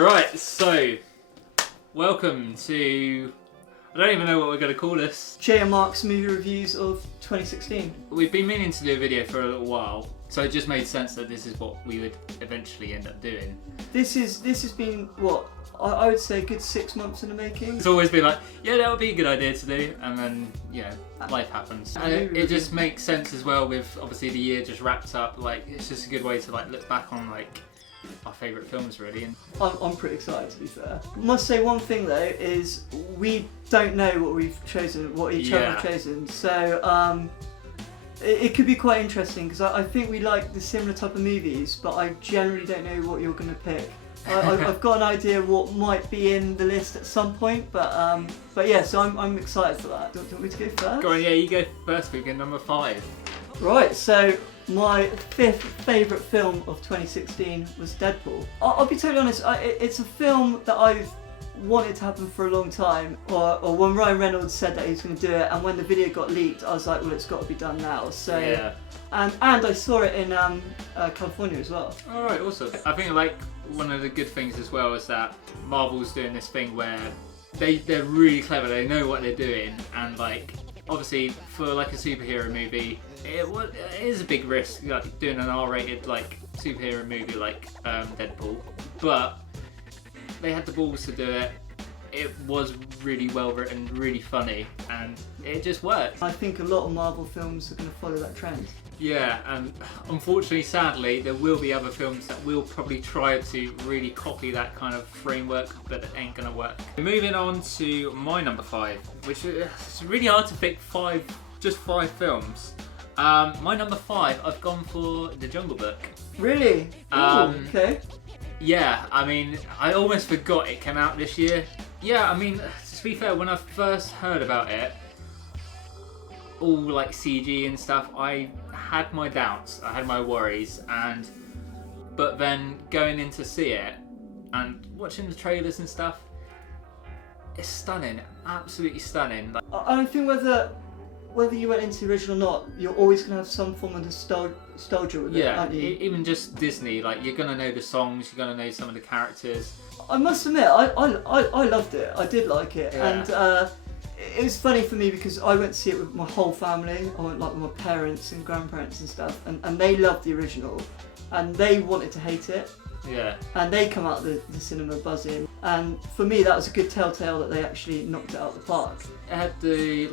Right, so welcome to, I don't even know what we're going to call this. Jay and Mark's movie reviews of 2016. We've been meaning to do a video for a little while, so it just made sense that this is what we would eventually end up doing. This has been, what, I would say a good 6 months in the making. It's always been like, yeah, that would be a good idea to do, and then, you know, life happens. And it just makes sense as well with, obviously, the year just wrapped up. Like, it's just a good way to, like, look back on, like, our favourite films, really. And I'm pretty excited, to be fair. I must say one thing though is we don't know what we've chosen, what each other have chosen. So it could be quite interesting because I think we like the similar type of movies, but I generally don't know what you're going to pick. I've got an idea what might be in the list at some point, but yeah, so I'm excited for that. Do you want me to go first? Go on, yeah, you go first. We get number 5. Right, so my 5th favourite film of 2016 was Deadpool. I'll be totally honest, it's a film that I've wanted to happen for a long time, or when Ryan Reynolds said that he was going to do it, and when the video got leaked, I was like, well, it's got to be done now. So, yeah. And I saw it in California as well. Alright, awesome. I think like one of the good things as well is that Marvel's doing this thing where they're really clever, they know what they're doing, and like obviously for like a superhero movie, it is a big risk, like doing an R-rated like superhero movie like Deadpool, but they had the balls to do it. It was really well written, really funny, and it just worked. I think a lot of Marvel films are going to follow that trend. Yeah, and unfortunately, sadly, there will be other films that will probably try to really copy that kind of framework, but it ain't gonna work. Moving on to my number 5, which it's really hard to pick just five films. My number 5, I've gone for The Jungle Book. Really? Okay. Yeah, I mean, I almost forgot it came out this year. Yeah, I mean, to be fair, when I first heard about it, all like CG and stuff, I had my doubts, I had my worries, but then going in to see it and watching the trailers and stuff, it's stunning, absolutely stunning. I don't think whether you went into the original or not, you're always going to have some form of nostalgia with it, aren't you? Even just Disney, like you're going to know the songs, you're going to know some of the characters. I must admit, I loved it. I did like it, and it was funny for me because I went to see it with my whole family. I went like with my parents and grandparents and stuff, and they loved the original, and they wanted to hate it. Yeah. And they come out the cinema buzzing, and for me that was a good telltale that they actually knocked it out of the park. It had the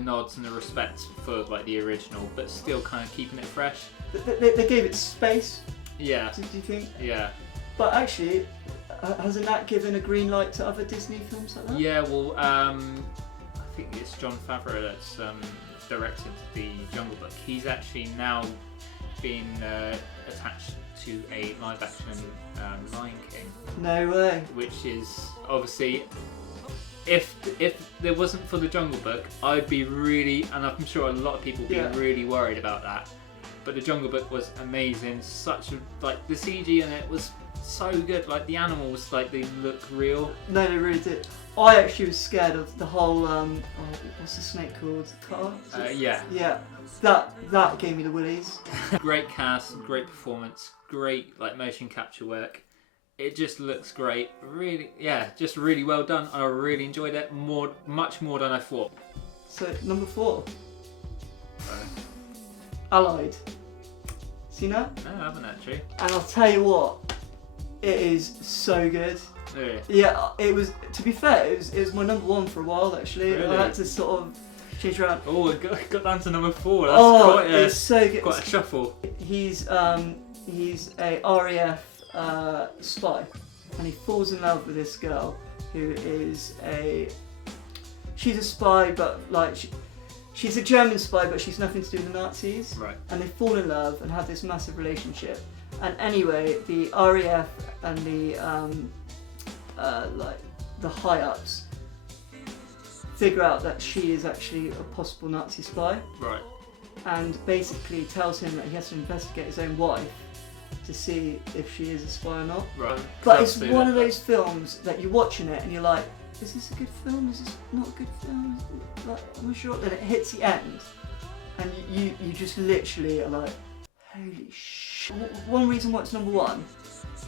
nods and the respect for like the original, but still kind of keeping it fresh. They gave it space. Yeah. Do you think? Yeah. But actually, hasn't that given a green light to other Disney films like that? Yeah, well, I think it's Jon Favreau that's directed The Jungle Book. He's actually now been attached to a live-action Lion King. No way. Which is obviously, if there wasn't for The Jungle Book, I'd be really, and I'm sure a lot of people would be really worried about that. But The Jungle Book was amazing. Like the CG in it was so good. Like the animals, like they look real. No, they really did. I actually was scared of the whole what's the snake called? Car? Yeah. Yeah. That gave me the willies. Great cast, great performance, great like motion capture work. It just looks great. Really, yeah, just really well done. I really enjoyed it much more than I thought. So number 4. Allied. Seen that? No, I haven't actually. And I'll tell you what, it is so good. Really? Yeah, it was. To be fair, it was my number 1 for a while actually. Really? I had to sort of change around. Oh, it got down to number 4. That's it's so good. Quite a shuffle. He's a RAF spy, and he falls in love with this girl who is she's a spy, but like she's a German spy, but she's nothing to do with the Nazis. Right. And they fall in love and have this massive relationship. And anyway, the RAF and the high ups figure out that she is actually a possible Nazi spy. Right. And basically tells him that he has to investigate his own wife to see if she is a spy or not. Right. But it's one of those films that you're watching it and you're like, is this a good film? Is this not a good film? Like, I'm not sure. Then it hits the end, and you just literally are like, holy shit. One reason why it's number 1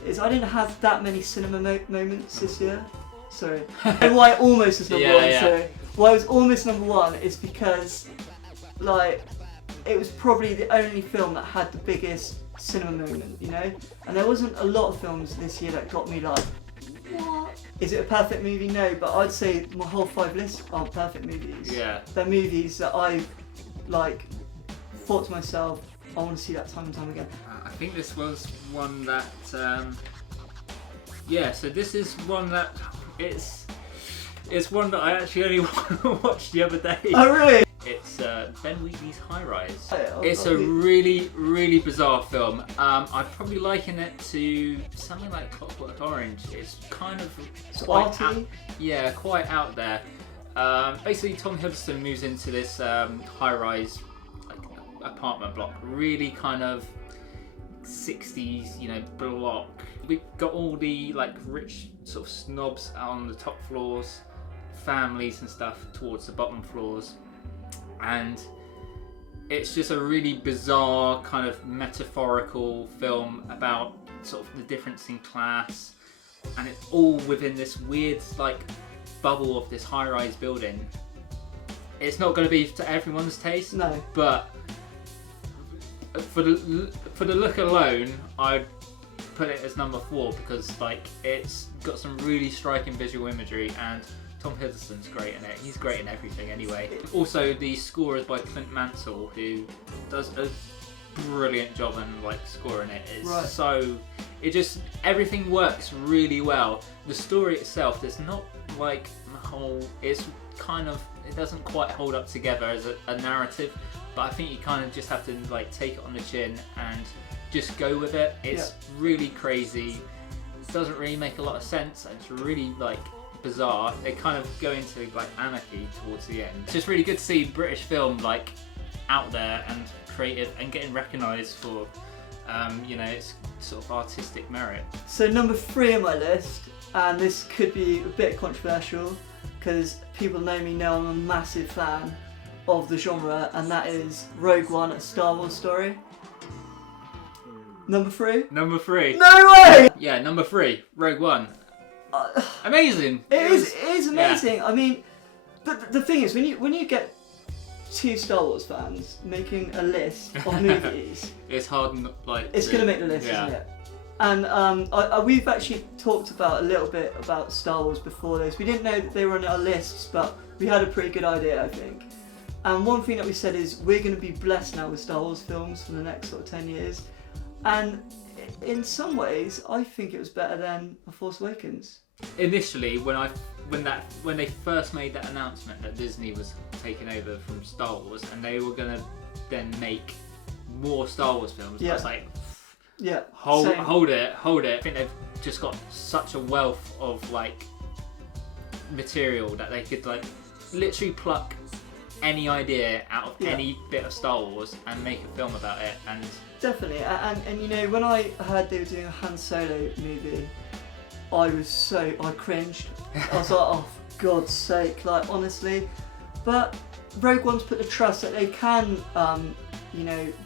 is I didn't have that many cinema moments this year. Sorry. And why it almost was number one. Sorry. Why it was almost number one is because, like, it was probably the only film that had the biggest cinema moment, you know? And there wasn't a lot of films this year that got me like, what? Is it a perfect movie? No, but I'd say my whole 5 lists aren't perfect movies. Yeah. They're movies that I've, like, thought to myself, I want to see that time and time again. I think this was one that, so this is one that, it's one that I actually only watched the other day. Oh really? It's Ben Wheatley's High Rise. Oh, it's a really, really bizarre film. I'd probably liken it to something like Clockwork Orange. It's kind of quite quite out there. Basically, Tom Hiddleston moves into this high-rise apartment block, really kind of 60s, you know, block. We've got all the like rich sort of snobs out on the top floors, families and stuff towards the bottom floors, and it's just a really bizarre kind of metaphorical film about sort of the difference in class, and it's all within this weird like bubble of this high-rise building. It's not going to be to everyone's taste, no, but for the look alone, I'd put it as number 4 because like it's got some really striking visual imagery and Tom Hiddleston's great in it. He's great in everything anyway. Also, the score is by Clint Mansell, who does a brilliant job in like scoring it. It's so it just everything works really well. The story itself, there's not like a whole. It's kind of it doesn't quite hold up together as a narrative. But I think you kind of just have to like take it on the chin and just go with it. It's really crazy. It doesn't really make a lot of sense. It's really like bizarre. They kind of go into like anarchy towards the end. It's just really good to see British film like out there and creative and getting recognised for its sort of artistic merit. So number 3 on my list, and this could be a bit controversial because people know me know I'm a massive fan of the genre, and that is Rogue One, a Star Wars story. Number 3? Number 3. No way! Yeah, number 3, Rogue One. Amazing! It is amazing. Yeah. I mean, but the thing is, when you get 2 Star Wars fans making a list of movies, it's hard, it's going to make the list, isn't it? And we've actually talked about a little bit about Star Wars before this. We didn't know that they were on our lists, but we had a pretty good idea, I think. And one thing that we said is we're going to be blessed now with Star Wars films for the next sort of 10 years. And in some ways, I think it was better than The Force Awakens. Initially, when they first made that announcement that Disney was taking over from Star Wars and they were going to then make more Star Wars films, I was like, hold it. I think they've just got such a wealth of like material that they could like literally pluck any idea out of any bit of Star Wars and make a film about it. And definitely, and you know, when I heard they were doing a Han Solo movie, I cringed. I was like, oh for God's sake, like honestly. But Rogue One's put the trust that they can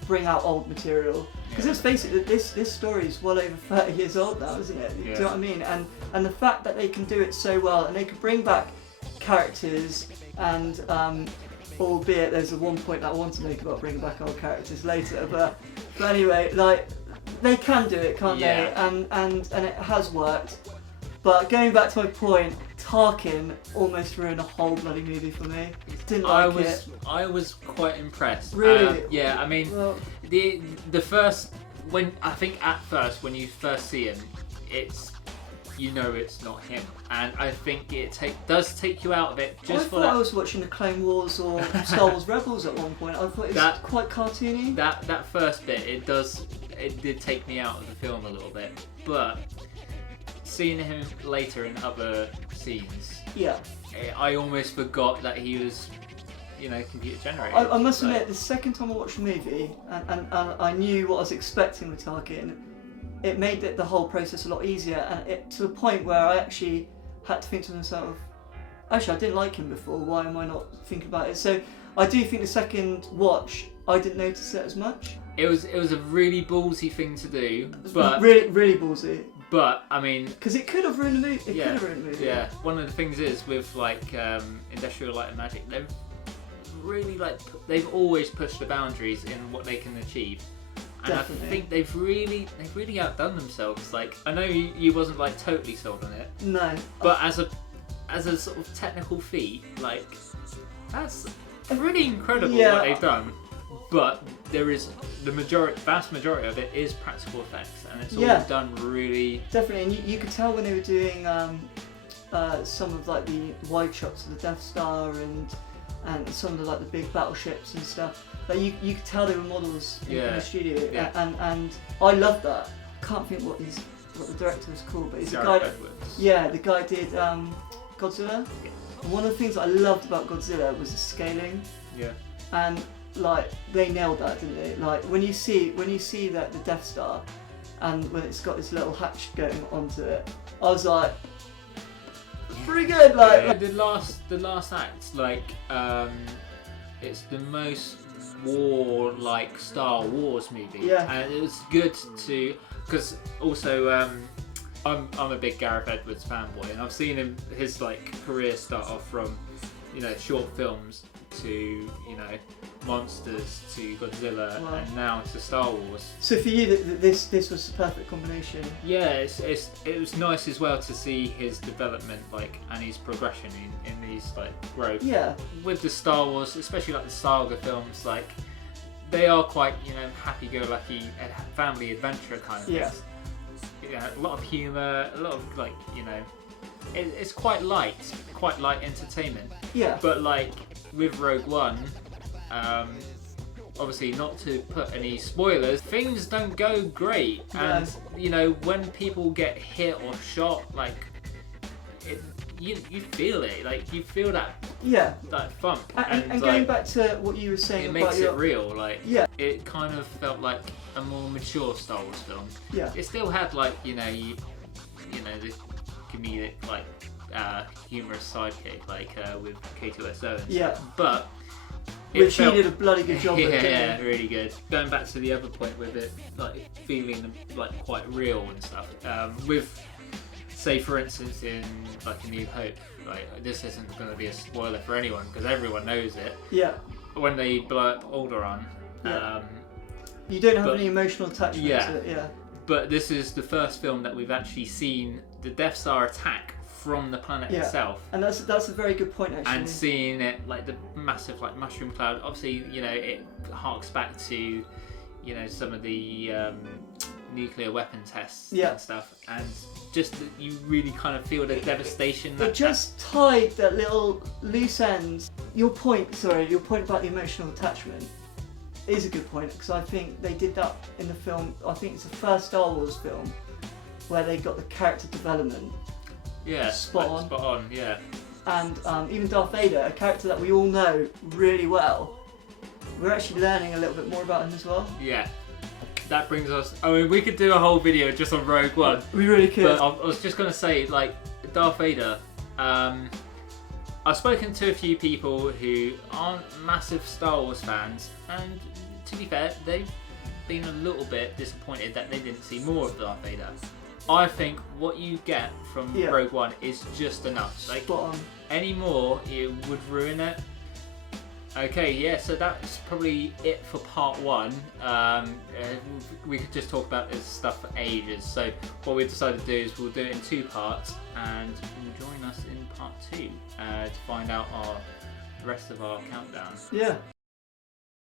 bring out old material, because let's face it, this story is well over 30 years old now, isn't it? Do you know what I mean? And the fact that they can do it so well, and they can bring back characters, and albeit there's one point that I want to make about bringing back old characters later, but anyway, like they can do it, can't they? And it has worked. But going back to my point, Tarkin almost ruined a whole bloody movie for me. Didn't like it. I was quite impressed. Really? I mean, the first when you first see him, it's it's not him, and I think it does take you out of it just for that. I was watching the Clone Wars or Star Wars Rebels at one point. I thought it was quite cartoony. That first bit, it did take me out of the film a little bit, but seeing him later in other scenes, I almost forgot that he was, computer generated. I must admit, the second time I watched the movie, and I knew what I was expecting with Tarkin, it made the whole process a lot easier, and to the point where I actually had to think to myself, actually I didn't like him before, why am I not thinking about it? So I do think the second watch, I didn't notice it as much. It was a really ballsy thing to do, but really, really ballsy. But I mean, because it could have ruined the movie. It could have ruined the movie. Yeah. One of the things is with like Industrial Light and Magic, they've really they've always pushed the boundaries in what they can achieve. And Definitely. I think they've really outdone themselves. Like, I know you wasn't like totally sold on it. No. But as a sort of technical feat, like, that's pretty incredible what they've done. But there is vast majority of it is practical effects, and it's all done really. Definitely, and you could tell when they were doing some of like the wide shots of the Death Star and some of the like the big battleships and stuff. Like you could tell they were models in the studio, and I love that. Can't think what the director was called, but he's a guy. Edwards. Yeah, the guy did Godzilla. Yeah. And one of the things I loved about Godzilla was the scaling. Yeah. And like they nailed that, didn't they? Like when you see that the Death Star, and when it's got this little hatch going onto it, I was like, pretty good. Like the last act, like it's the most war-like Star Wars movie. Yeah. And it was good to, because also I'm a big Gareth Edwards fanboy, and I've seen his like career start off from short films to monsters to Godzilla, and now to Star Wars. So for you, this was the perfect combination. Yeah, it was nice as well to see his development, like, and his progression in these like growth. Yeah. With the Star Wars, especially like the saga films, like they are quite happy-go-lucky family adventure kind of things. Yeah, a lot of humour, a lot of like it's quite light entertainment. Yeah. But like with Rogue One, obviously not to put any spoilers, things don't go great, and when people get hit or shot, like you feel it, like you feel that thump. And going back to what you were saying, it makes it real. Like it kind of felt like a more mature Star Wars film. Yeah. It still had like the comedic like humorous sidekick like with K2SO and stuff. But which he did a bloody good job at. Yeah, really good. Going back to the other point with it like feeling like quite real and stuff. With say for instance in like A New Hope, like this isn't going to be a spoiler for anyone because everyone knows it. Yeah. When they blow up Alderaan. You don't have any emotional attachment to it. Yeah. But this is the first film that we've actually seen the Death Star attack from the planet itself. And that's a very good point actually. And seeing it like the massive like mushroom cloud, obviously it harks back to some of the nuclear weapon tests and stuff, and just you really kind of feel the devastation. It just tied that little loose ends. Your point about the emotional attachment is a good point, because I think they did that in the film. I think it's the first Star Wars film where they got the character development spot on, yeah. And even Darth Vader, a character that we all know really well, we're actually learning a little bit more about him as well. Yeah. That brings us. I mean, we could do a whole video just on Rogue One. We really could. But I was just gonna say, like, Darth Vader. I've spoken to a few people who aren't massive Star Wars fans, and to be fair, they've been a little bit disappointed that they didn't see more of Darth Vader. I think what you get from Rogue One is just enough. Like, any more, it would ruin it. Okay, so that's probably it for part one. We could just talk about this stuff for ages. So what we've decided to do is we'll do it in 2 parts, and you'll join us in part 2 to find out the rest of our countdown. Yeah.